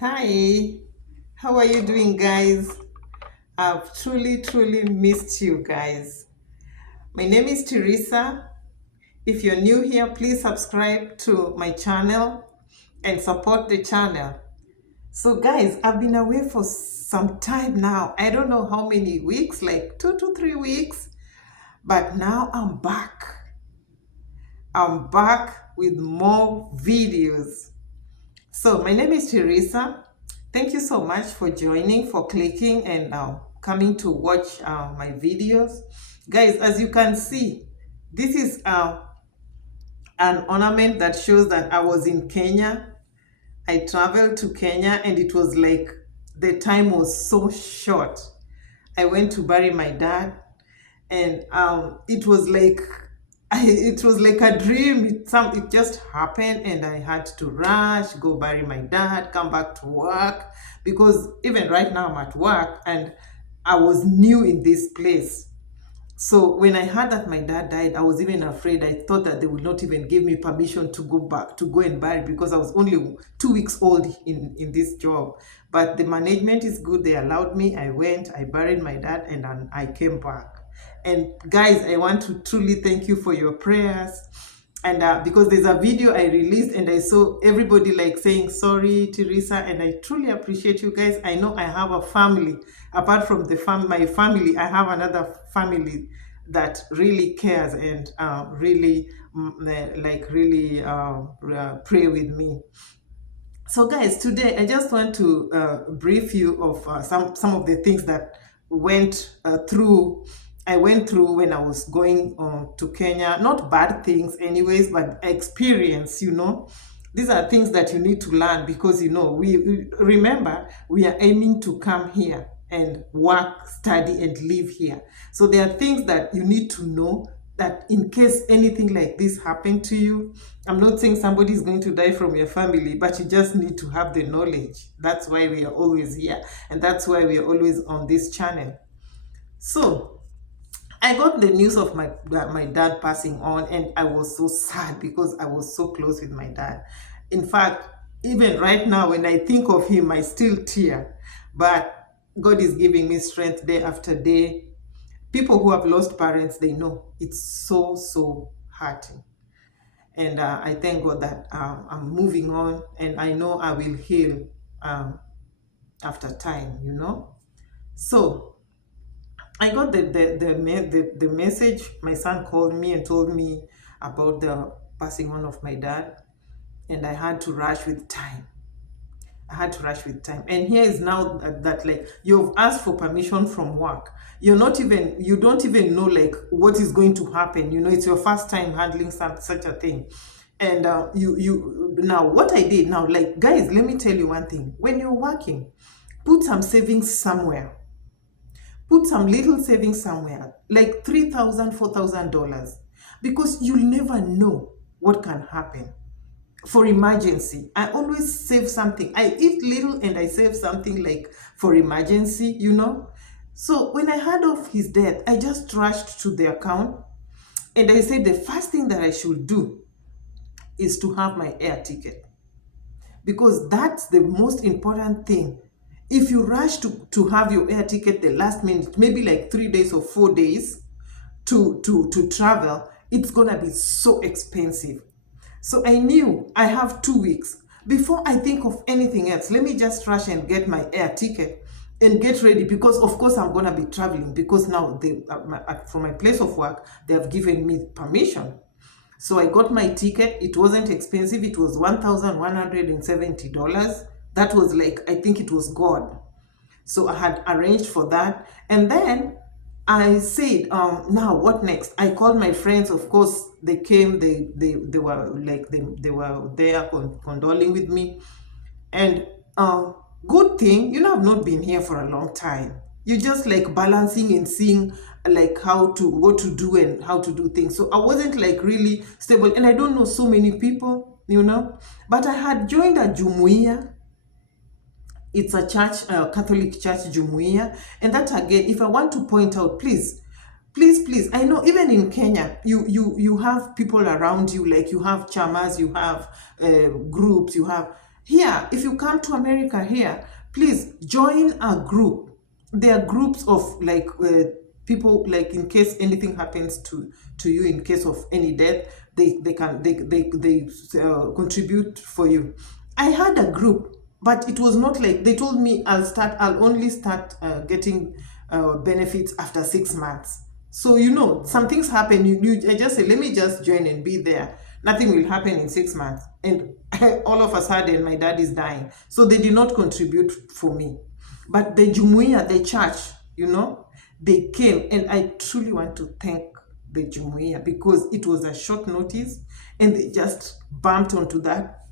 Hi, how are you doing, guys? I've truly missed you guys. My name is Teresa. If you're new here, please subscribe to my channel and support the channel. So, guys, I've been away for some time now. I don't know how many weeks, like 2 to 3 weeks, but now I'm back. I'm back with more videos. So my name is Teresa. Thank you so much for joining, for clicking and coming to watch my videos. Guys, as you can see, this is an ornament that shows that I was in Kenya. I traveled to Kenya and it was like the time was so short. I went to bury my dad and it was like it was like a dream. It just happened and I had to rush, go bury my dad, come back to work, because even right now I'm at work and I was new in this place. So when I heard that my dad died, I was even afraid. I thought that they would not even give me permission to go back, to go and bury, because I was only 2 weeks old in this job. But the management is good. They allowed me. I went, I buried my dad, and then I came back. And guys, I want to truly thank you for your prayers. And because there's a video I released and I saw everybody like saying, sorry, Teresa, and I truly appreciate you guys. I know I have a family. Apart from my family, I have another family that really cares and really pray with me. So guys, today I just want to brief you of some of the things that I went through when I was going to Kenya. Not bad things anyways, but experience, These are things that you need to learn, because, we remember we are aiming to come here and work, study, and live here. So there are things that you need to know, that in case anything like this happened to you, I'm not saying somebody is going to die from your family, but you just need to have the knowledge. That's why we are always here, and that's why we are always on this channel. So I got the news of my dad passing on, and I was so sad because I was so close with my dad. In fact, even right now when I think of him, I still tear. But God is giving me strength day after day. People who have lost parents, they know it's so hurting. And I thank God that I'm moving on, and I know I will heal after time, So I got the message. My son called me and told me about the passing on of my dad, and I had to rush with time. And here is now that like you've asked for permission from work. You don't even know like what is going to happen. It's your first time handling such a thing. And you now what I did now, like, guys, let me tell you one thing. When you're working, put some savings somewhere. Put some little savings somewhere, like $3,000, $4,000, because you'll never know what can happen. For emergency, I always save something. I eat little and I save something like for emergency, So when I heard of his death, I just rushed to the account and I said the first thing that I should do is to have my air ticket, because that's the most important thing. If you rush to have your air ticket the last minute, maybe like 3 days or 4 days to travel, it's gonna be so expensive. So I knew I have 2 weeks. Before I think of anything else, let me just rush and get my air ticket and get ready, because of course I'm gonna be traveling, because now from my place of work, they have given me permission. So I got my ticket. It wasn't expensive. It was $1,170. That was like, I think it was God. So I had arranged for that. And then I said, now what next? I called my friends. Of course, they came. They were like, they were there condoling with me. And good thing, I've not been here for a long time. You're just like balancing and seeing like what to do and how to do things. So I wasn't like really stable, and I don't know so many people, but I had joined a jumuiya. It's a church, Catholic church jumuiya. And that again, if I want to point out, please, I know even in Kenya, you have people around you, like you have chamas, you have groups, Here, if you come to America here, please join a group. There are groups of like people, like in case anything happens to you, in case of any death, they can they contribute for you. I had a group, but it was not like they told me I'll only start getting benefits after 6 months. So you know, some things happen. I just say, let me just join and be there. Nothing will happen in 6 months, and all of a sudden my dad is dying. So they did not contribute for me. But the Jumuiya, the church, you know, they came, and I truly want to thank the Jumuiya because it was a short notice, and they just bumped onto that.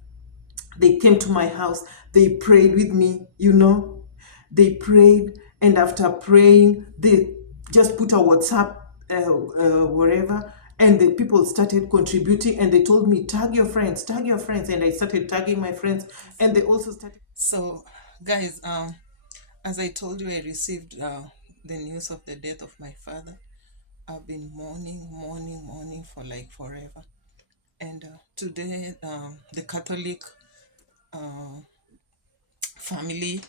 They came to my house, they prayed with me, you know, they prayed, and after praying they just put a WhatsApp wherever, and the people started contributing, and they told me, tag your friends, and I started tagging my friends, and they also started. So guys, as I told you, I received the news of the death of my father. I've been mourning for like forever. And today, the Catholic family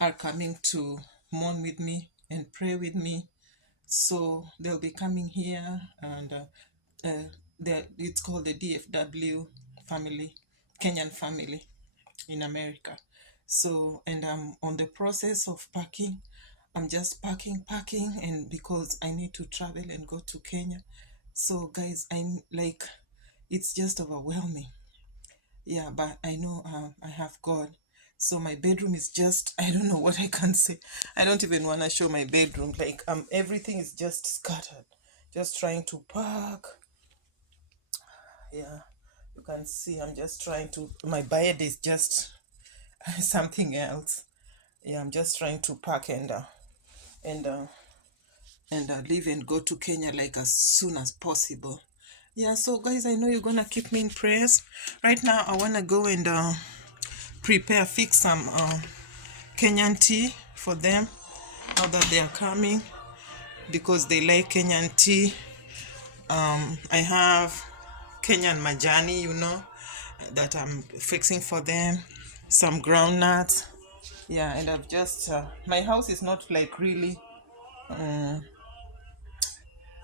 are coming to mourn with me and pray with me. So they'll be coming here, and it's called the DFW family, Kenyan family in America. So, and I'm on the process of packing. I'm just packing, and because I need to travel and go to Kenya. So, guys, I'm like, it's just overwhelming. Yeah, but I know I have God. So my bedroom is just, I don't know what I can say. I don't even want to show my bedroom. Like everything is just scattered. Just trying to pack. Yeah, you can see I'm just trying to, my bed is just something else. Yeah, I'm just trying to pack and uh, leave and go to Kenya like as soon as possible. Yeah, so guys, I know you're gonna keep me in prayers. Right now, I wanna go and fix some Kenyan tea for them now that they are coming, because they like Kenyan tea. I have Kenyan majani, you know, that I'm fixing for them. Some groundnuts. Yeah, and I've just my house is not like really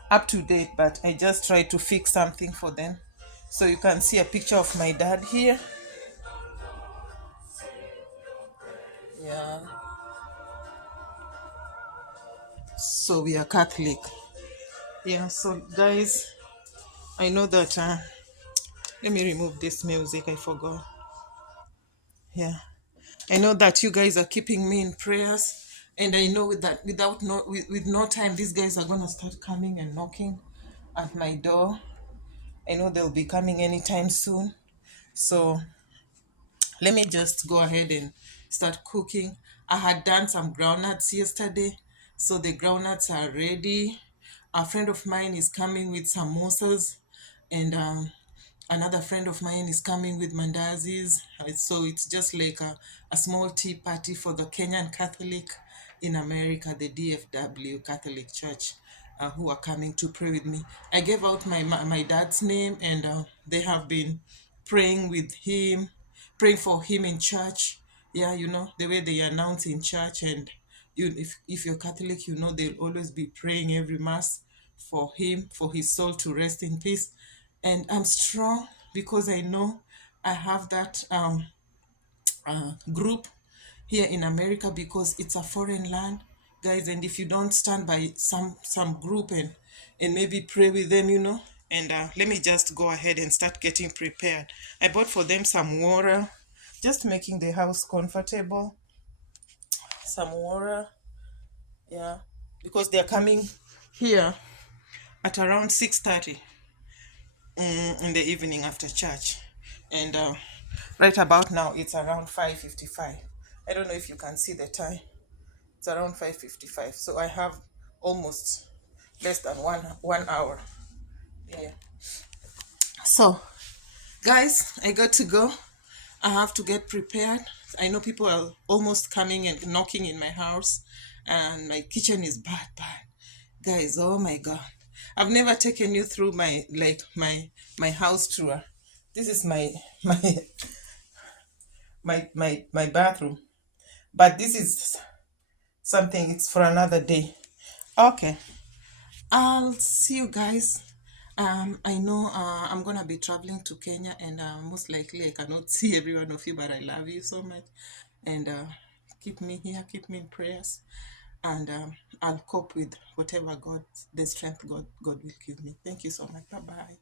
up to date, but I just try to fix something for them. So you can see a picture of my dad here. Yeah. So we are Catholic. Yeah, so guys, I know that let me remove this music, I forgot. Yeah. I know that you guys are keeping me in prayers, and I know that with no time, these guys are gonna start coming and knocking at my door. I know they'll be coming anytime soon. So let me just go ahead and start cooking. I had done some groundnuts yesterday, so the groundnuts are ready. A friend of mine is coming with samosas, and another friend of mine is coming with mandazis. So it's just like a small tea party for the Kenyan Catholic in America, the DFW Catholic Church, who are coming to pray with me. I gave out my dad's name, and they have been praying with him, praying for him in church. Yeah, you know, the way they announce in church, and if you're Catholic, you know they'll always be praying every mass for him, for his soul to rest in peace. And I'm strong because I know I have that group here in America, because it's a foreign land, guys. And if you don't stand by some group and maybe pray with them, you know. And let me just go ahead and start getting prepared. I bought for them some water, just making the house comfortable. Some water, yeah, because they're coming here at around 6:30 in the evening after church. And right about now it's around 5:55. I don't know if you can see the time. It's around 5:55, so I have almost less than one hour. Yeah. So guys, I got to go. I have to get prepared. I know people are almost coming and knocking in my house, and my kitchen is bad. Guys, oh my god. I've never taken you through my house tour. This is my my bathroom. But this is something, it's for another day. Okay, I'll see you guys. I know I'm gonna be traveling to Kenya, and most likely I cannot see every one of you, but I love you so much, and keep me here, keep me in prayers, and I'll cope with whatever the strength God will give me. Thank you so much. Bye bye.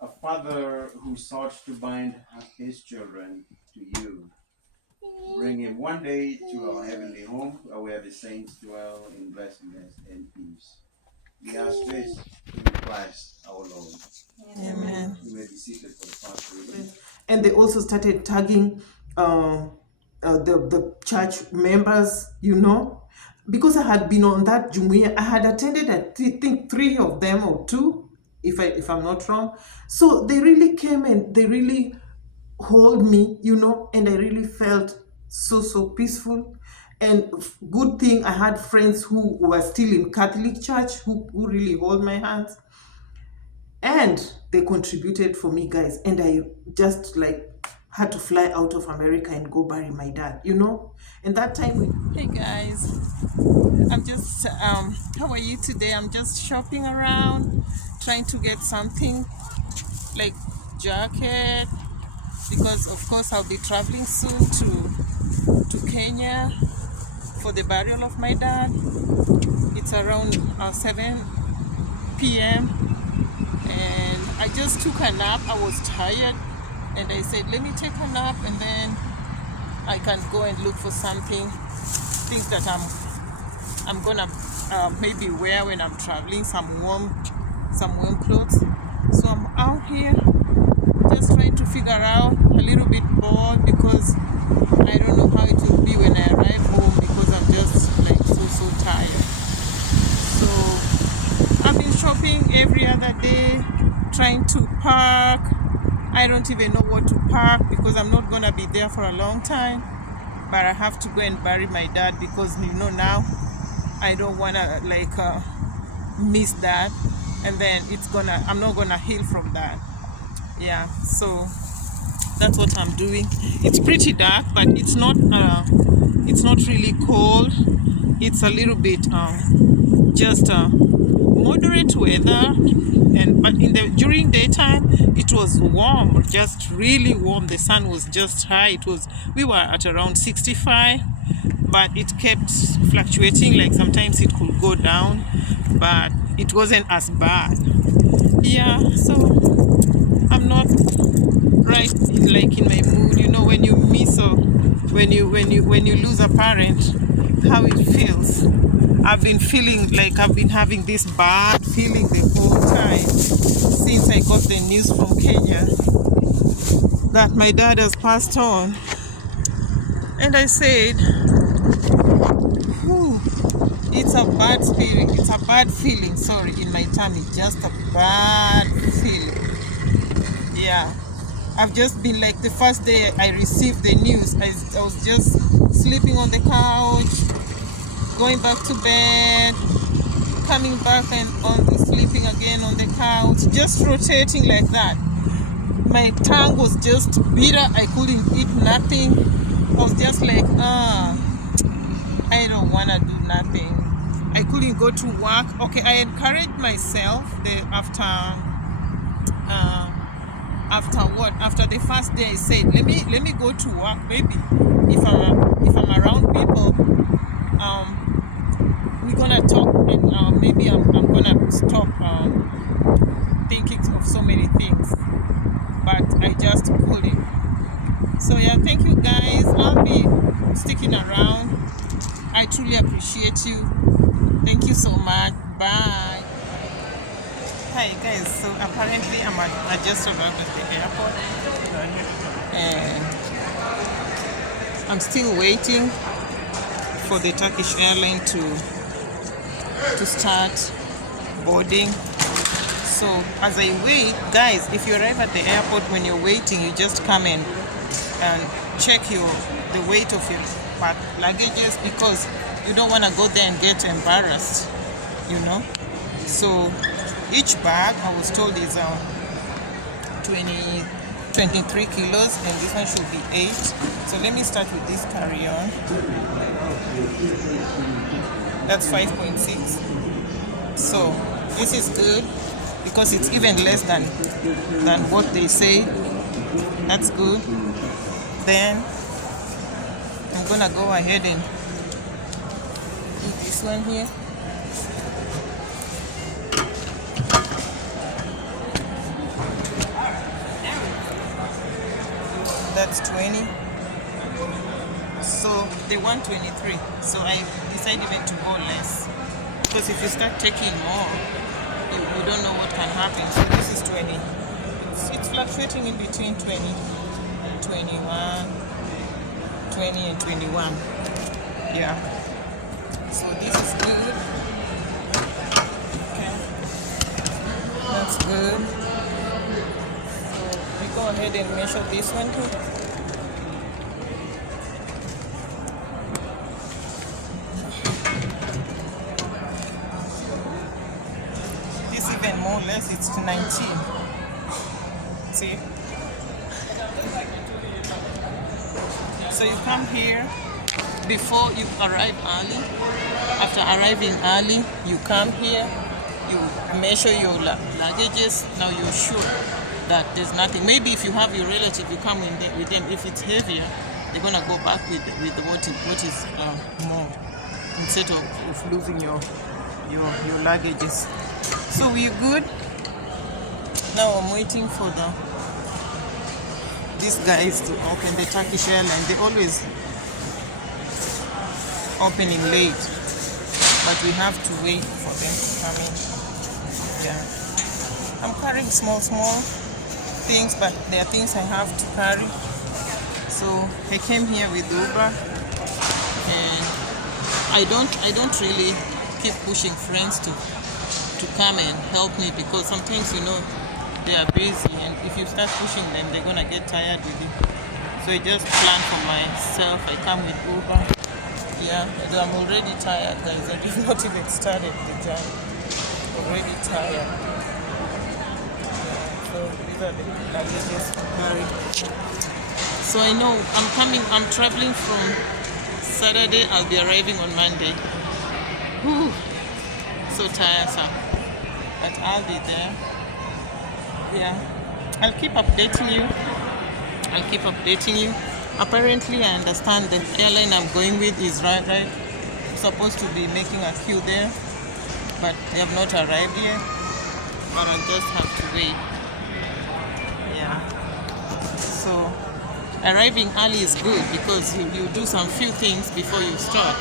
A father who sought to bind his children to you, bring him one day to our heavenly home, where the saints dwell in blessedness and peace. We ask this in Christ our Lord. Amen. You may be seated for the first reading. And they also started tagging the church members, because I had been on that Jumuiya. I had attended, I think 3 of them or 2, if I'm not wrong. So they really came and they really hold me, and I really felt so peaceful. And good thing I had friends who were still in Catholic Church who really hold my hands. And they contributed for me, guys, and I just had to fly out of America and go bury my dad, and that time hey guys, I'm just how are you today? I'm just shopping around, trying to get something like jacket, because of course I'll be traveling soon to Kenya for the burial of my dad. It's around 7 p.m. and I just took a nap. I was tired and I said, let me take a nap and then I can go and look for something, things that I'm gonna maybe wear when I'm traveling, some warm clothes. So I'm out here just trying to figure out, a little bit bored because I don't know how it will be when I arrive home, because I'm just so tired. So I've been shopping every other day, trying to park. I don't even know what to park because I'm not gonna be there for a long time, but I have to go and bury my dad because now I don't wanna miss that, and then I'm not gonna heal from that. Yeah, so that's what I'm doing. It's pretty dark, but it's not really cold. It's a little bit just moderate weather, but during daytime it was warm, just really warm. The sun was just high. We were at around 65, but it kept fluctuating. Like sometimes it could go down, but it wasn't as bad. Yeah, so I'm not right in my mood. When you miss or when you lose a parent, how it feels. I've been feeling like I've been having this bad feeling the whole time since I got the news from Kenya that my dad has passed on. And I said, it's a bad feeling. It's a bad feeling, sorry, in my tummy. Just a bad feeling. Yeah. I've just been the first day I received the news, I was just sleeping on the couch, going back to bed, coming back and sleeping again on the couch, just rotating like that. My tongue was just bitter. I couldn't eat nothing. I was just I don't want to do nothing. I couldn't go to work. Okay, I encouraged myself after the first day. I said, let me go to work. Maybe if I'm around people, we're gonna talk, and maybe I'm gonna stop thinking of so many things. But I just couldn't. So yeah, thank you guys. I'll be sticking around. I truly appreciate you. Thank you so much. Bye. Hi guys, so apparently I just arrived at the airport and I'm still waiting for the Turkish airline to start boarding. So as I wait, guys, if you arrive at the airport, when you're waiting, you just come and check the weight of your luggages, because you don't want to go there and get embarrassed, you know. So each bag, I was told, is 23 kilos, and this one should be 8. So let me start with this carry-on. That's 5.6. So this is good because it's even less than what they say. That's good. Then I'm gonna go ahead and do this one here. That's 20. So they want 23. So I decided even to go less, because if you start taking more, you don't know what can happen. So this is 20. It's fluctuating in between 20 and 21, 20 and 21. Yeah. So this is good. Okay. That's good. So we go ahead and measure this one too. Even more or less, it's 19. See? So you come here before you arrive early. After arriving early, you come here, you measure your luggages. Now you're sure that there's nothing. Maybe if you have your relative, you come with them. If it's heavier, they're gonna go back with what is more, instead of losing your luggages. So we're good. Now I'm waiting for these guys to open the Turkish airline. They always opening late, but we have to wait for them to come in. Yeah, I'm carrying small things, but there are things I have to carry. So I came here with Uber, and I don't really keep pushing friends to come and help me, because sometimes, you know, they are busy, and if you start pushing them, they're gonna get tired with you. So I just plan for myself. I come with Uber. Yeah, I'm already tired, guys. I did not even started the journey. Already tired. Yeah, so these are the luggages carried. So I know I'm traveling from Saturday. I'll be arriving on Monday. Whew. So tiresome. But I'll be there. Yeah, I'll keep updating you. Apparently, I understand the airline I'm going with is right. Supposed to be making a queue there, but they have not arrived yet. But I'll just have to wait. Yeah. So arriving early is good, because you do some few things before you start.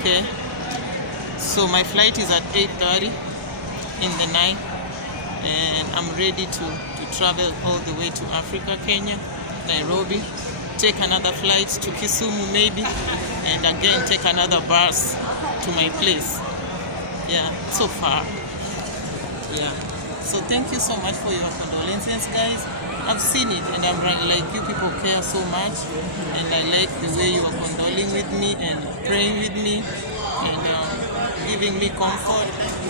Okay. So my flight is at 8:30 in the night, and I'm ready to travel all the way to Africa, Kenya, Nairobi, take another flight to Kisumu maybe, and again take another bus to my place. Yeah, so far. Yeah. So thank you so much for your condolences, guys. I've seen it, and I'm like, you people care so much, and I like the way you are condoling with me and praying with me, and giving me comfort.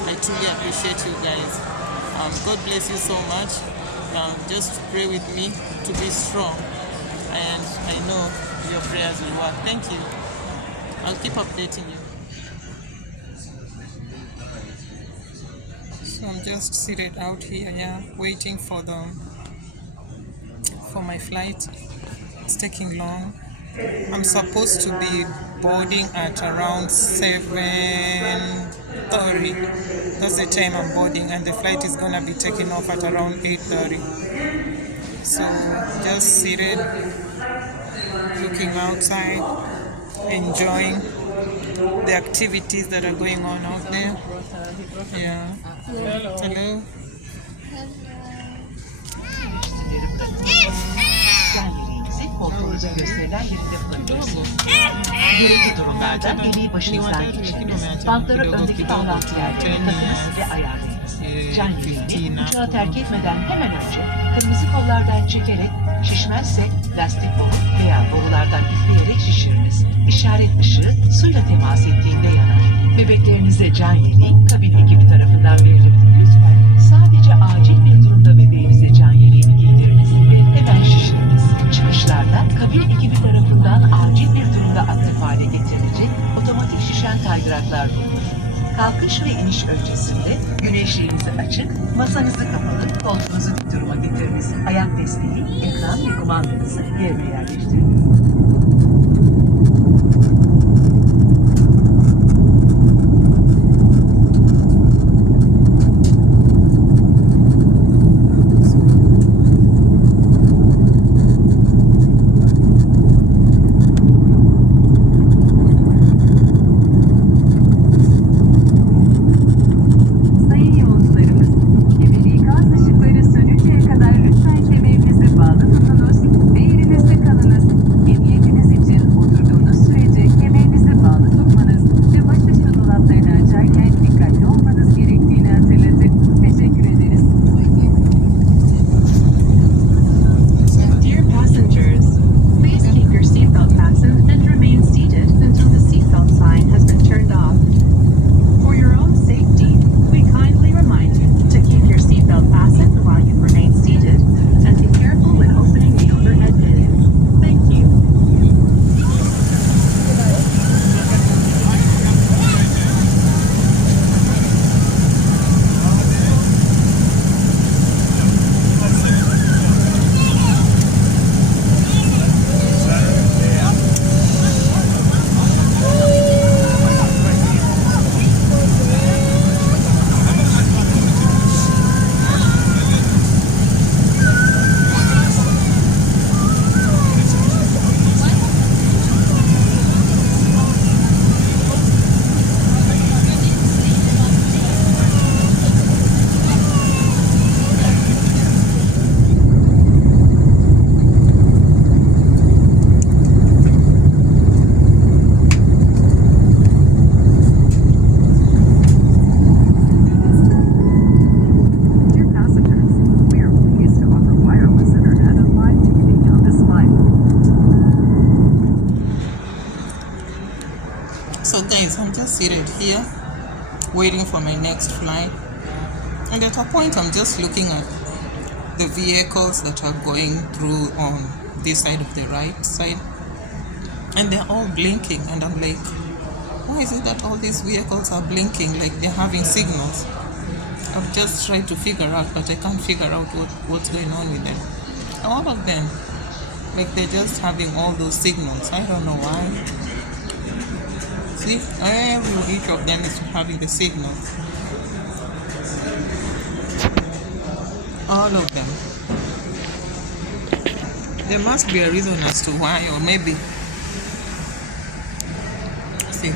I truly appreciate you guys. God bless you so much. Just pray with me to be strong, and I know your prayers will work. Thank you. I'll keep updating you. So I'm just seated out here, yeah, waiting for my flight. It's taking long. I'm supposed to be boarding at around 7:30. That's the time I'm boarding, and the flight is gonna be taking off at around 8:30. So just seated, looking outside, enjoying the activities that are going on out there. Yeah. Hello. koltuğunuzun gösterilen yerinde bulabilirsiniz. Gerekli durumlarda gemiyi başınızdan geçiriniz. Bantları öndeki bağlantı yerlerine takınız ve ayarlayınız. Can yeleğini uçağı terk etmeden hemen önce kırmızı kollardan çekerek, şişmezse lastik boru veya borulardan üfleyerek şişiriniz. İşaret ışığı suyla temas ettiğinde yanar. Bebeklerinize can yeleği kabin ekibi tarafından verilir. Lütfen sadece acil bir durumda bebeğinize can yeleğini giydiriniz ve hemen şişiriniz. Çıkışlarda kabin ekibi tarafından acil bir durumda aktif hale getirilecek otomatik şişen kaydıraklar bulunur. Kalkış ve iniş öncesinde güneşliğinizi açık, masanızı kapalı, koltuğunuzu dik duruma getiriniz. Ayak desteği, ekran ve kumandanızı yerine yerleştiriniz. Sayın yolcularımız, kemer ikaz ışıkları sönünceye kadar lütfen kemerinizi bağlı tutunuz ve yerinizde kalınız. Emniyetiniz için oturduğunuz sürece kemerinizi bağlı tutmanız ve başucu dolaplarını açarken dikkatli olmanız gerektiğini hatırlatır. Teşekkür ederiz. Dear passengers, please keep your seatbelt fastened and remain seated until the seatbelt sign has been turned off. For your own safety, we kindly remind you to keep your seatbelt fastened while you remain seated and be careful when opening the overhead bins. Thank you. Dear passengers, we are pleased to offer wireless internet and live TV on this flight. So guys, I'm just seated here waiting for my next flight, and at a point I'm just looking at the vehicles that are going through on this side of the right side, and they're all blinking, and I'm like, why is it that all these vehicles are blinking like they're having signals? I've just tried to figure out, but I can't figure out what's going on with them. All of them, like they're just having all those signals. I don't know why. See, each of them is having the signals. All of them. There must be a reason as to why, or maybe. See.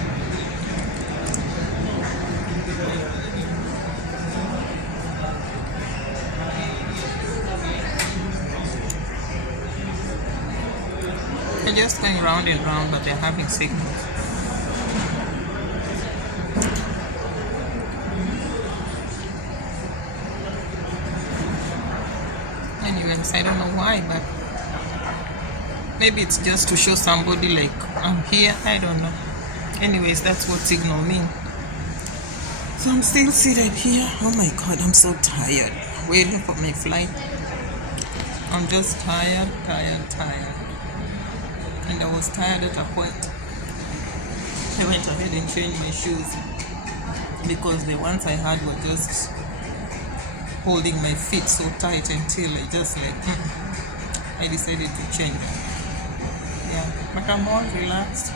They're just going round and round, but they're having signals. Anyways, I don't know why, but maybe it's just to show somebody like I'm here. I don't know. Anyways, that's what signal mean. So I'm still seated here. Oh my god, I'm so tired. Waiting for my flight. I'm just tired. And I was tired at a point. I went ahead and changed my shoes because the ones I had were just holding my feet so tight until I just like I decided to change. Yeah, but I'm all relaxed,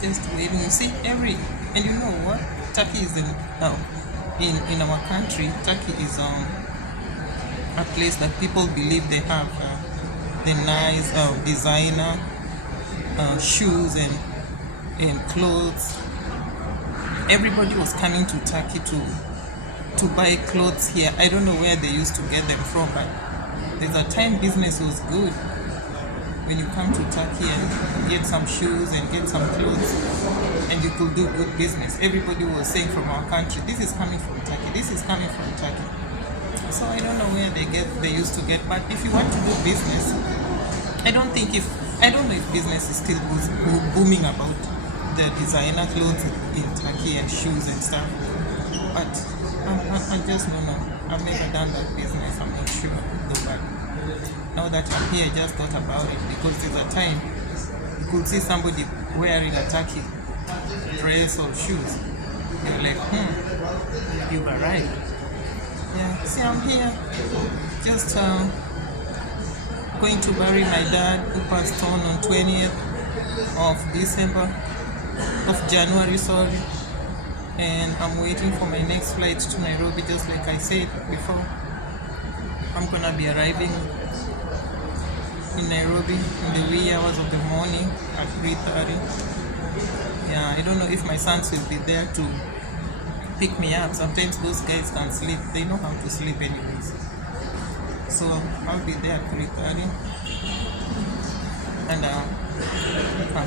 just waiting. You see, and you know what? Turkey is in our country. Turkey is a place that people believe they have the nice designer shoes and clothes. Everybody was coming to Turkey to buy clothes here. I don't know where they used to get them from, but There's a time business was good. When you come to Turkey and get some shoes and get some clothes, and you could do good business. Everybody was saying from our country, this is coming from Turkey, this is coming from Turkey. So I don't know where they used to get, but if you want to do business, I don't know if business is still booming about the designer clothes in Turkey and shoes and stuff. But I just don't know. I've never done that business. I'm not sure. Though, but now that I'm here, I just thought about it because there's a time you could see somebody wearing a Turkey dress or shoes. You're like, you've arrived. Yeah, see, I'm here. Just going to bury my dad who passed on 20th of January, sorry. And I'm waiting for my next flight to Nairobi, just like I said before. I'm gonna be arriving in Nairobi in the wee hours of the morning at 3:30. Yeah, I don't know if my sons will be there to pick me up. Sometimes those guys can't sleep. They know how to sleep anyways. So I'll be there at 3:30. And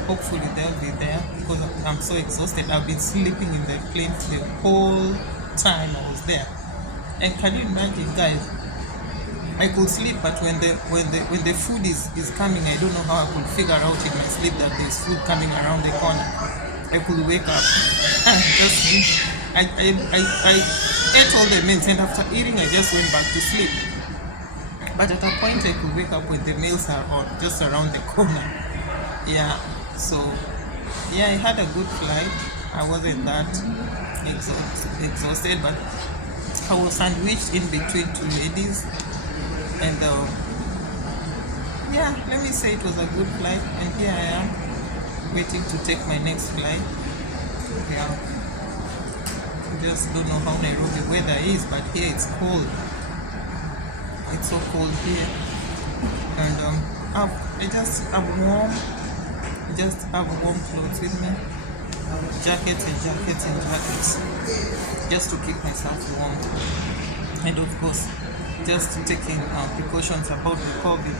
hopefully they'll be there because I'm so exhausted. I've been sleeping in the plane the whole time I was there. And can you imagine, guys? I could sleep, but when the food is coming, I don't know how I could figure out in my sleep that there's food coming around the corner. I could wake up and just sleep. I ate all the meals, and after eating, I just went back to sleep. But at a point, I could wake up when the meals are just around the corner. Yeah, so yeah, I had a good flight. I wasn't that exhausted, but I was sandwiched in between two ladies. And yeah, let me say it was a good flight. And here I am, waiting to take my next flight. Yeah, just don't know how Nairobi weather is, but here it's cold. It's so cold here, and I'm warm. I just have warm clothes with me, jackets, just to keep myself warm. And of course, just taking precautions about the COVID,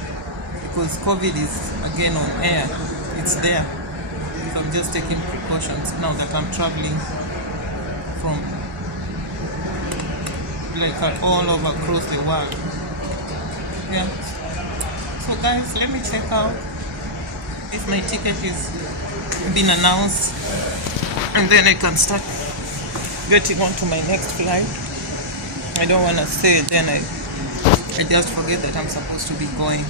because COVID is again on air. It's there, so I'm just taking precautions now that I'm traveling from all over across the world. Yeah. So guys, let me check out if my ticket is been announced, and then I can start getting on to my next flight. I don't want to stay and then I just forget that I'm supposed to be going.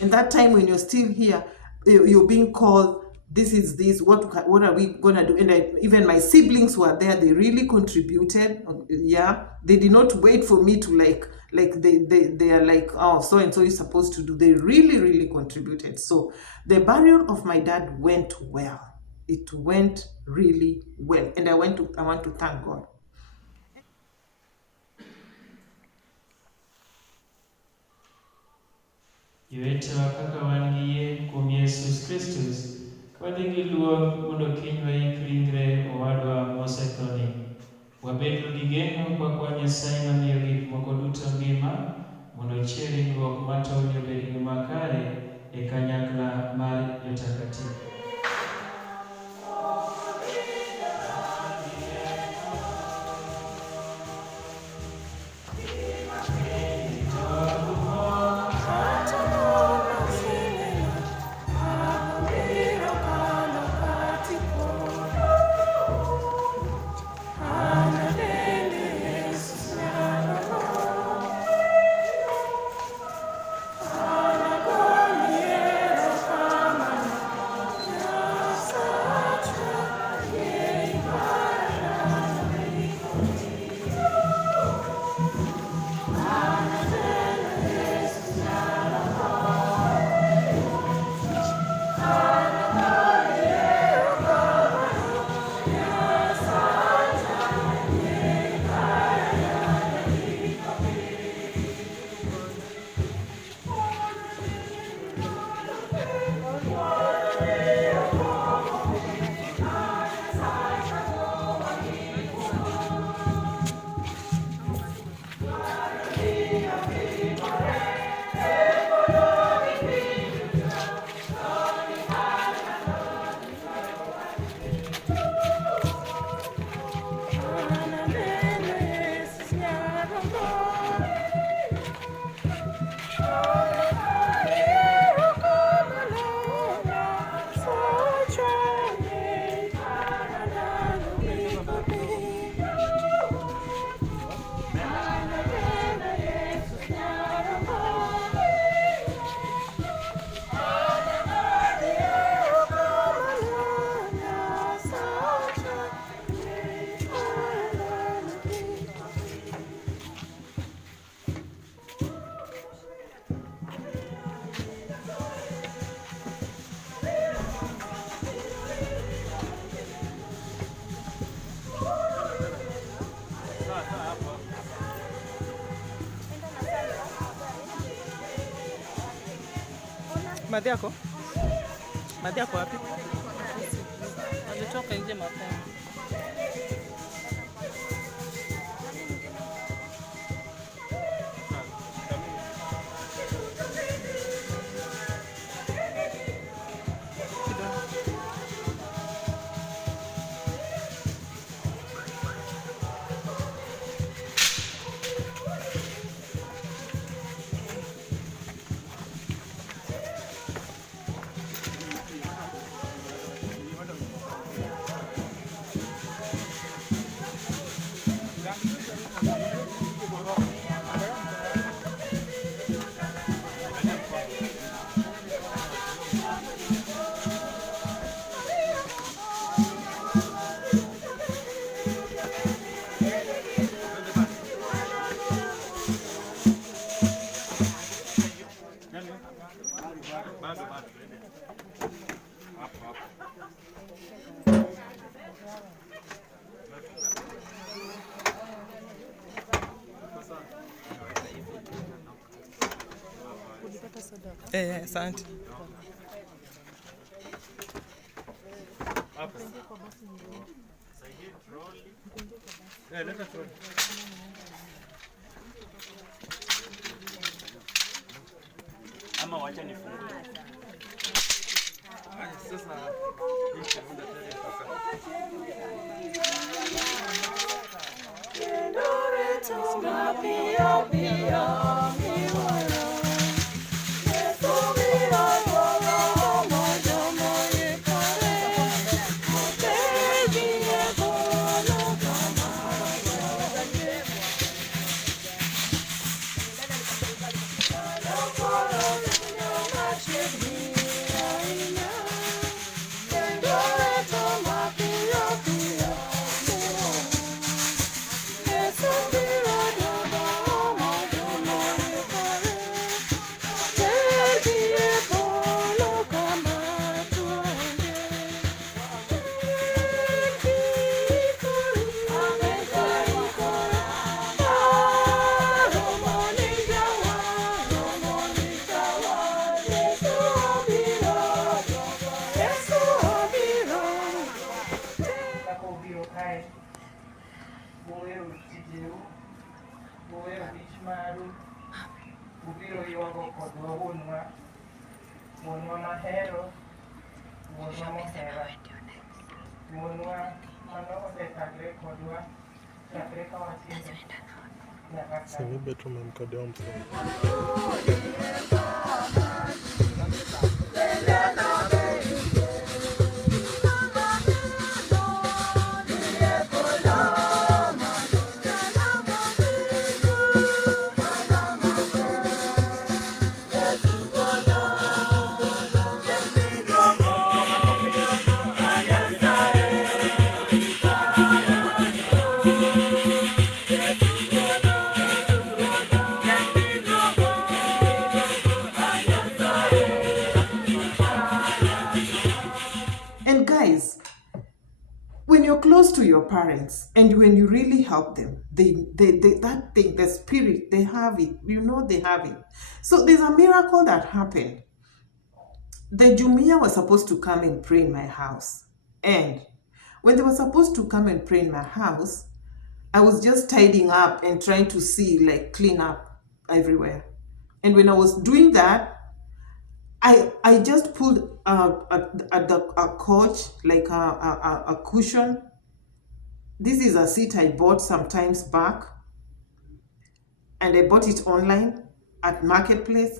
And that time when you're still here, you're being called, this is this, what are we gonna do? And even my siblings were there. They really contributed. Yeah, they did not wait for me to like they are like, oh, so and so is supposed to do. They really contributed. So the burial of my dad went well. It went really well, and I want to thank God. Jowetewa, kaka wan gi yie kuom Yesus Kristus, wadhi gi luor mondo kiny waik ringre owadwa mosethoni. Wabedgo gi geno kwakwa Nyasaye mamiyo gik moko duto ngima, mondo chier ringruok mar tony obed gima kare e kanyakla mar jotakatifu. Madhi yako? Madhi yako wapi? Alitoka nje mapema. Asante. Ama wacha nifungue. Sasa Sini bedroom mkade wa mtoto. And guys, when you're close to your parents and when you really help them, they that thing, the spirit, they have it. You know they have it. So there's a miracle that happened. The Jumia was supposed to come and pray in my house. And when they were supposed to come and pray in my house, I was just tidying up and trying to see, like, clean up everywhere. And when I was doing that, I just pulled a couch, like a cushion. This is a seat I bought some times back. And I bought it online at Marketplace.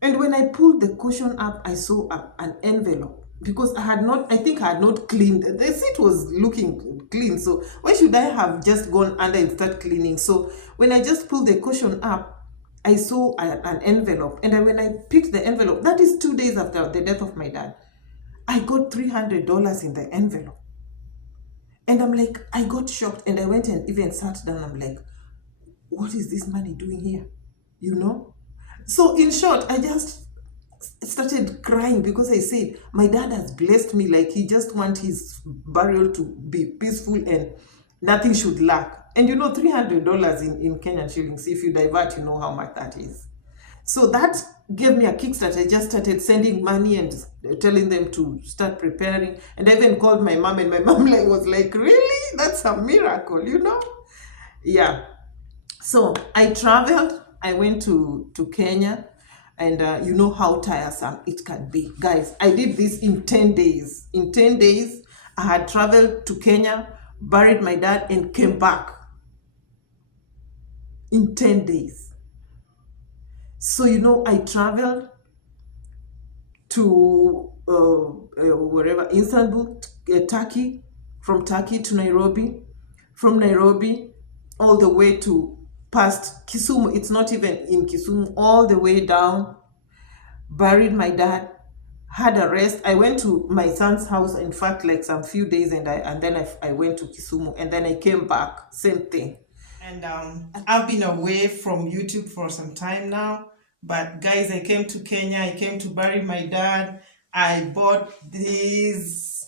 And when I pulled the cushion up, I saw an envelope. Because I think I had not cleaned. The seat was looking clean. So why should I have just gone under and start cleaning? So when I just pulled the cushion up, I saw an envelope. And when I picked the envelope, that is 2 days after the death of my dad, I got $300 in the envelope. And I'm like, I got shocked. And I went and even sat down. I'm like, what is this money doing here? You know? So in short, I just started crying because I said, my dad has blessed me, like he just wants his burial to be peaceful and nothing should lack. And you know, $300 in Kenyan shillings, if you divert, you know how much that is. So that gave me a kickstart. I just started sending money and telling them to start preparing. And I even called my mom, and my mom was like, really? That's a miracle, you know? Yeah. So I traveled. I went to Kenya, and you know how tiresome it can be. Guys, I did this in 10 days. In 10 days, I had traveled to Kenya, buried my dad, and came back in 10 days. So, you know, I traveled to wherever, Istanbul, Turkey, from Turkey to Nairobi, from Nairobi all the way to past Kisumu. It's not even in Kisumu, all the way down, buried my dad, had a rest. I went to my son's house, in fact, like some few days, and then I went to Kisumu, and then I came back, same thing. And I've been away from YouTube for some time now, but guys, I came to Kenya, I came to bury my dad. I bought these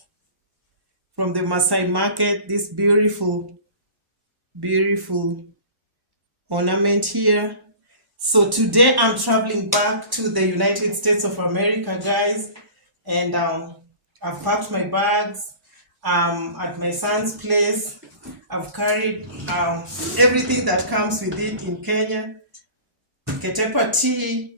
from the Maasai market, this beautiful ornament here. So today I'm traveling back to the United States of America, guys, and I've packed my bags at my son's place. I've carried everything that comes with it in Kenya, ketepa tea,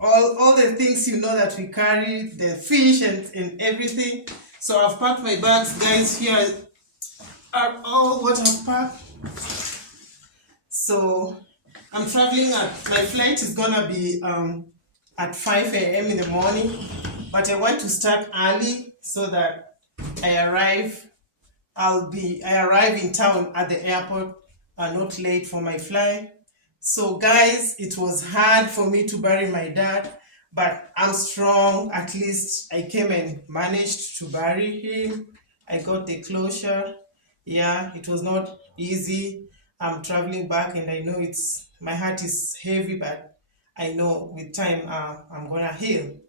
all the things, you know, that we carry, the fish and everything. So I've packed my bags, guys. Here are all what I've packed. So I'm traveling my flight is gonna be at 5 a.m. in the morning, but I want to start early so that I arrive in town at the airport and not late for my flight. So guys, it was hard for me to bury my dad, but I'm strong. At least I came and managed to bury him. I got the closure. Yeah, it was not easy. I'm traveling back, and I know my heart is heavy, but I know with time I'm gonna heal.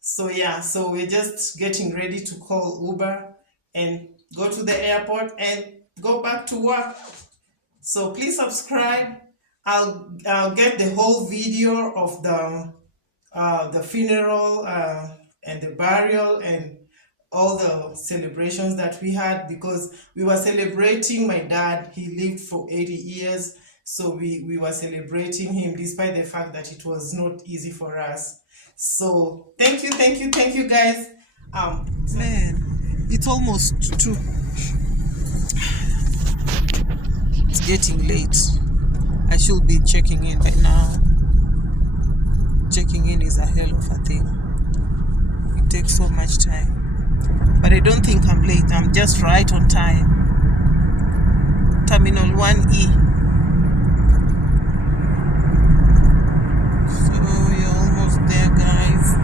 So yeah, so we're just getting ready to call Uber and go to the airport and go back to work. So please subscribe. I'll get the whole video of the funeral and the burial and all the celebrations that we had, because we were celebrating my dad. He lived for 80 years, so we were celebrating him despite the fact that it was not easy for us. So thank you guys. Man, it's almost 2. It's getting late. I should be checking in by now. Checking in is a hell of a thing. It takes so much time. But I don't think I'm late. I'm just right on time. Terminal 1E. So you're almost there, guys.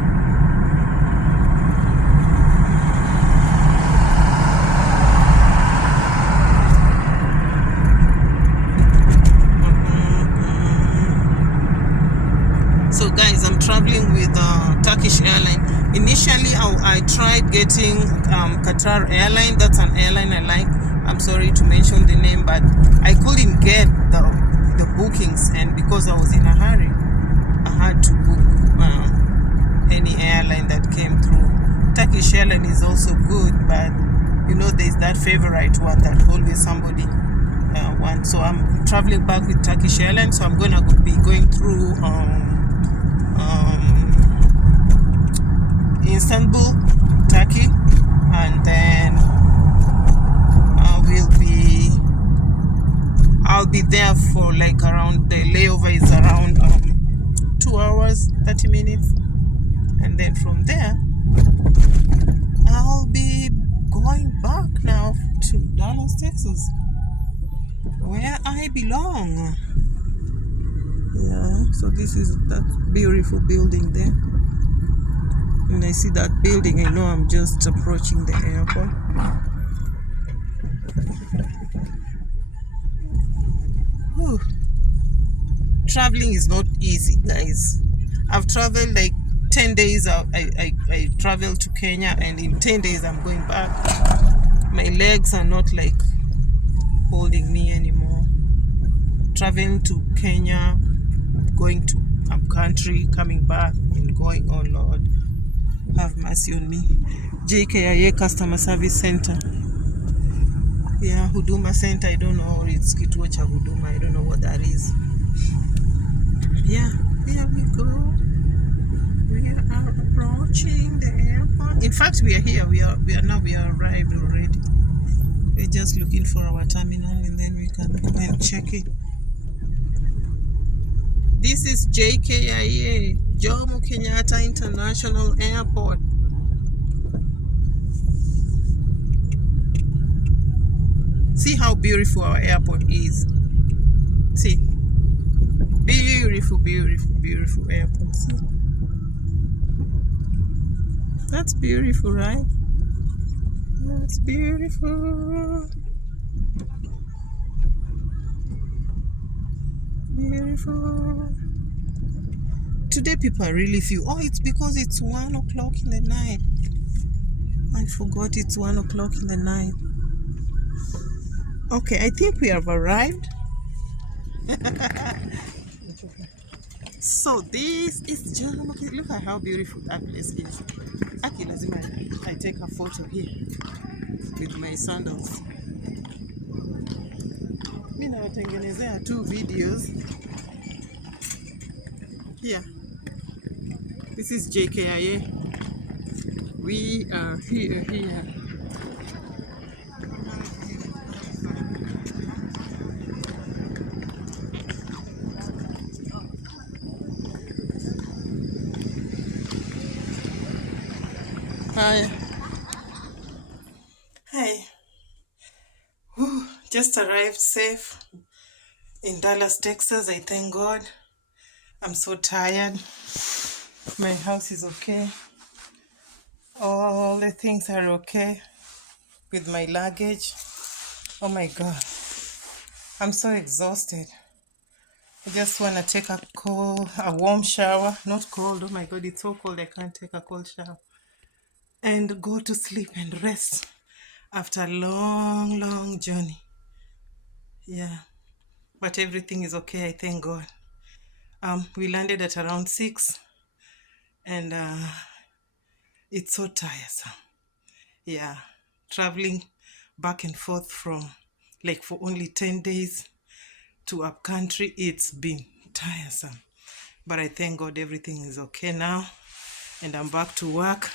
So guys, I'm traveling with Turkish airline. Initially, I tried getting Qatar airline. That's an airline I like. I'm sorry to mention the name, but I couldn't get the bookings, and because I was in a hurry, I had to book any airline that came through. Turkish airline is also good, but you know, there's that favorite one that always somebody wants. So I'm traveling back with Turkish airline, so I'm gonna be going through Istanbul, Turkey, and then I'll be there for like around, the layover is around 2 hours 30 minutes, and then from there I'll be going back now to Dallas, Texas, where I belong. Yeah, so this is that beautiful building there. When I see that building, I know I'm just approaching the airport. Whew. Traveling is not easy, guys. I've traveled like 10 days. I traveled to Kenya, and in 10 days I'm going back. My legs are not like holding me anymore. Traveling to Kenya, going to up country, coming back and going. Oh Lord, have mercy on me. JKIA Customer Service Center. Yeah, Huduma Center. I don't know. It's kituo cha Huduma. I don't know what that is. Yeah, here we go. We are approaching the airport. In fact, we are here. We are arrived already. We're just looking for our terminal and then we can go and check it. This is JKIA, Jomo Kenyatta International Airport. See how beautiful our airport is. See. Beautiful, beautiful, beautiful airport. See? That's beautiful, right? That's beautiful. Beautiful. Today people are really few. Oh, it's because it's 1 o'clock in the night. I forgot it's 1 o'clock in the night. Okay, I think we have arrived. So this is Jomo. Look at how beautiful that place is. Aki lazima I take a photo here with my sandals. Mimi nawatengenezea two videos. Here. This is JKIA. We are here. Hi. Hi. Whew, just arrived safe in Dallas, Texas. I thank God. I'm so tired. My house is okay. All the things are okay with my luggage. Oh my God. I'm so exhausted. I just want to take a warm shower. Not cold. Oh my God, it's so cold. I can't take a cold shower. And go to sleep and rest after a long journey. Yeah. But everything is okay. I thank God. We landed at around 6 and it's so tiresome. Yeah. Traveling back and forth from like for only 10 days to up country, it's been tiresome. But I thank God everything is okay now and I'm back to work.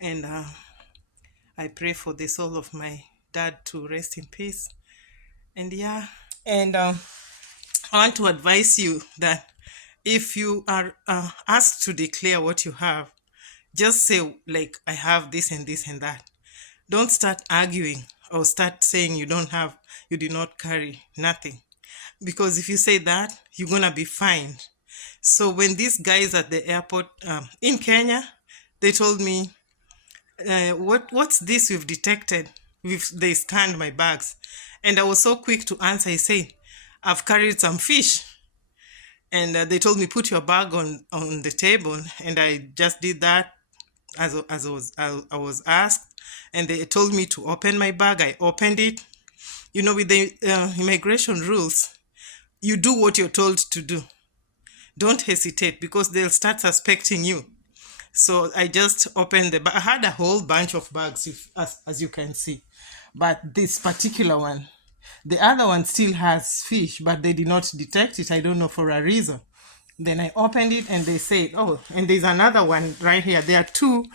And I pray for the soul of my dad to rest in peace. And yeah, and I want to advise you that if you are asked to declare what you have, just say like, I have this and this and that. Don't start arguing or start saying you did not carry nothing. Because if you say that, you're going to be fined. So when these guys at the airport in Kenya, they told me, what's this we've detected? They scanned my bags. And I was so quick to answer. I said, I've carried some fish. And they told me, put your bag on the table. And I just did that as I was asked. And they told me to open my bag. I opened it. You know, with the immigration rules, you do what you're told to do. Don't hesitate because they'll start suspecting you. So I just opened the bag. I had a whole bunch of bags, as you can see. But this particular one, the other one still has fish, but they did not detect it. I don't know, for a reason. Then I opened it and they said, oh, and there's another one right here. There are two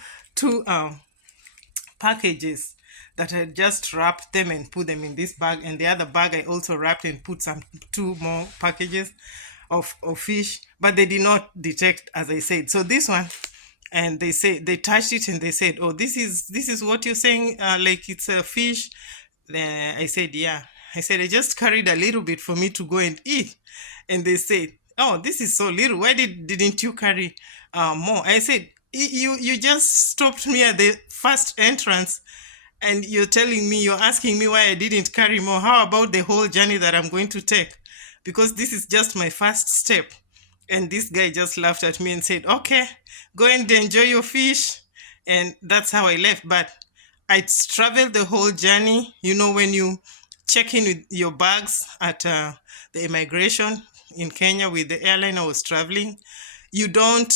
packages that I just wrapped them and put them in this bag. And the other bag I also wrapped and put two more packages of fish, but they did not detect, as I said. So this one, and they touched it and they said, oh, this is what you're saying, like it's a fish. Then I said, yeah. I said, I just carried a little bit for me to go and eat. And they said, oh, this is so little. Why didn't you carry more? I said, you just stopped me at the first entrance and you're asking me why I didn't carry more. How about the whole journey that I'm going to take? Because this is just my first step. And this guy just laughed at me and said, okay, go and enjoy your fish. And that's how I left. But I traveled the whole journey. You know, when you check in with your bags at the immigration, in Kenya with the airline I was traveling. You don't,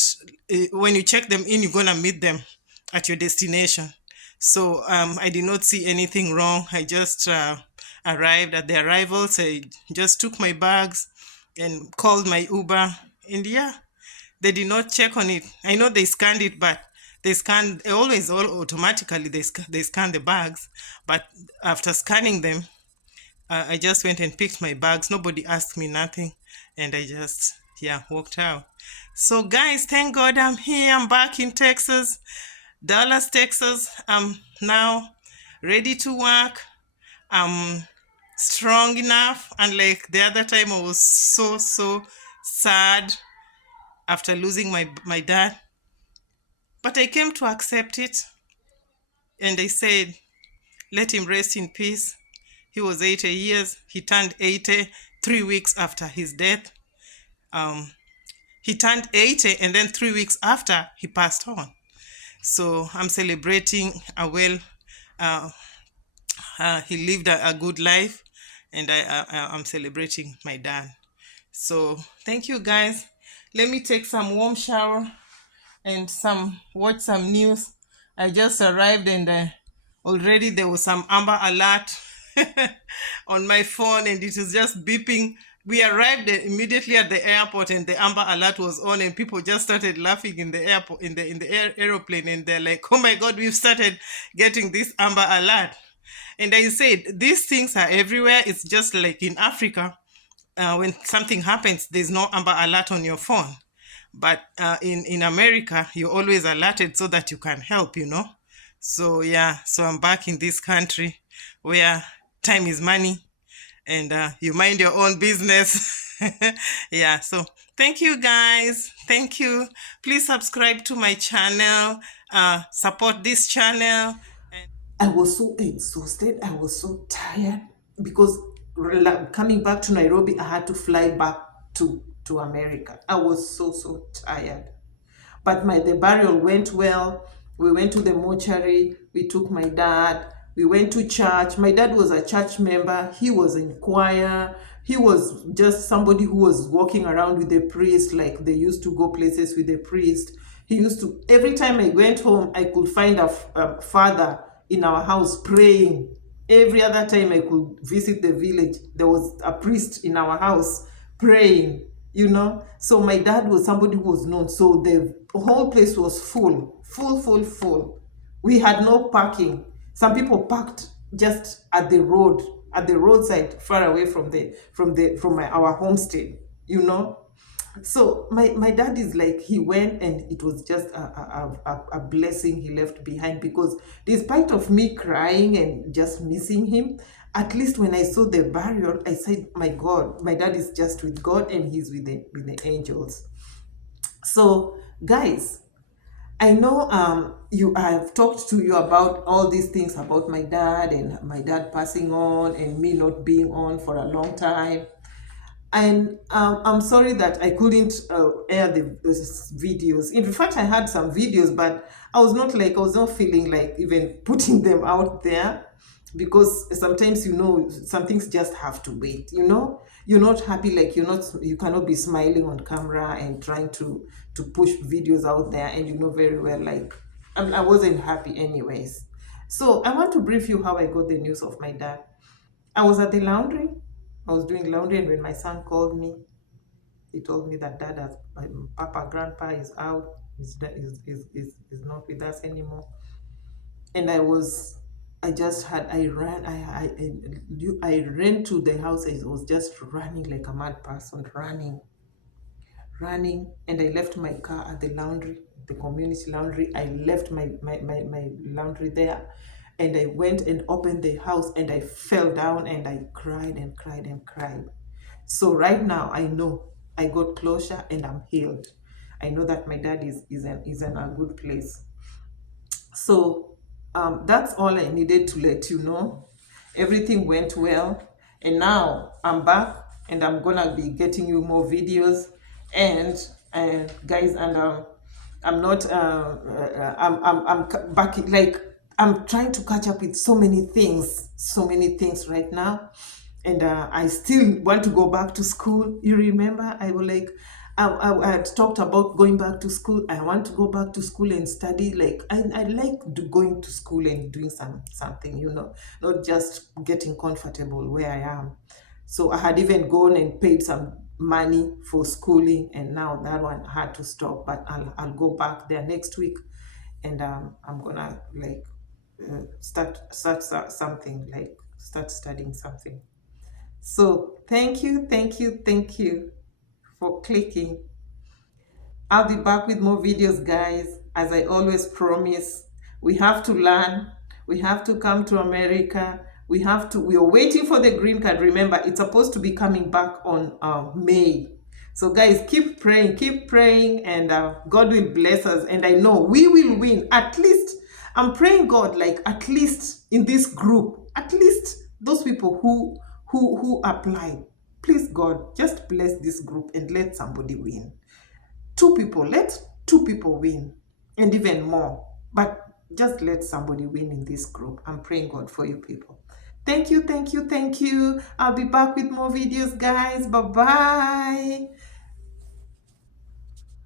when you check them in, you're gonna meet them at your destination. So I did not see anything wrong. I just arrived at the arrivals. I just took my bags and called my Uber, and yeah, they did not check on it. I know they scanned it, but they scan always all automatically. They scan the bags, but after scanning them, I just went and picked my bags. Nobody asked me nothing, and I just walked out. So guys, thank God I'm here. I'm back in Texas, Dallas, Texas. I'm now ready to work. I'm strong enough. Unlike the other time, I was so sad after losing my dad. But I came to accept it, and I said, let him rest in peace. He was 80 years. He turned 80 3 weeks after his death. He turned 80, and then 3 weeks after, he passed on. So I'm celebrating a well. He lived a good life, and I'm celebrating my dad. So thank you, guys. Let me take some warm shower and watch some news. I just arrived, and already there was some Amber Alert on my phone, and it was just beeping. We arrived immediately at the airport, and the Amber Alert was on, and people just started laughing in the airport, in the aeroplane, and they're like, "Oh my God, we've started getting this Amber Alert." And I said, these things are everywhere. It's just like in Africa, when something happens, there's no Amber Alert on your phone. But in America, you're always alerted so that you can help, So so I'm back in this country where time is money, and you mind your own business. So thank you, guys. Thank you. Please subscribe to my channel. Support this channel. I was so exhausted. I was so tired because coming back to Nairobi, I had to fly back to America. I was so tired. But the burial went well. We went to the mortuary. We took my dad. We went to church. My dad was a church member. He was in choir. He was just somebody who was walking around with the priest, like they used to go places with the priest. He used to, every time I went home, I could find a father in our house praying. Every other time I could visit the village, there was a priest in our house praying, So my dad was somebody who was known. So the whole place was full. We had no parking. Some people parked just at the roadside, far away from our homestead, So my dad is like, he went, and it was just a blessing he left behind, because despite of me crying and just missing him, at least when I saw the burial, I said, my God, my dad is just with God, and he's with the angels. So guys, I know I've talked to you about all these things about my dad, and my dad passing on, and me not being on for a long time. And I'm sorry that I couldn't air the videos. In fact, I had some videos, but I was not feeling like even putting them out there, because sometimes, some things just have to wait, You're not happy, like you cannot be smiling on camera and trying to push videos out there, and you know very well, like, I wasn't happy anyways. So I want to brief you how I got the news of my dad. I was at the laundry. I was doing laundry, and when my son called me, he told me that grandpa is out. Is not with us anymore. And I ran to the house. I was just running like a mad person, running, and I left my car at the laundry, the community laundry. I left my laundry there, and I went and opened the house, and I fell down, and I cried and cried and cried. So right now, I know I got closure, and I'm healed. I know that my dad is in a good place. So that's all I needed to let you know. Everything went well, and now I'm back, and I'm gonna be getting you more videos, and guys, and I'm not I'm back, like, I'm trying to catch up with so many things right now. and I still want to go back to school. You remember, I was like, I had talked about going back to school. I want to go back to school and study. Like I like going to school and doing something, you know, not just getting comfortable where I am. So I had even gone and paid some money for schooling, and now that one had to stop. But I'll go back there next week, and I'm gonna like start something, like start studying something. So thank you for clicking. I'll be back with more videos, guys. As I always promise, we have to learn. We have to come to America. We are waiting for the green card. Remember, it's supposed to be coming back on May. So guys, keep praying, and God will bless us. And I know we will win. At least, I'm praying God, like at least in this group, at least those people who applied. Please God, just bless this group and let somebody win. Let 2 people win, and even more, but just let somebody win in this group. I'm praying God for you people. Thank you. I'll be back with more videos, guys. Bye bye.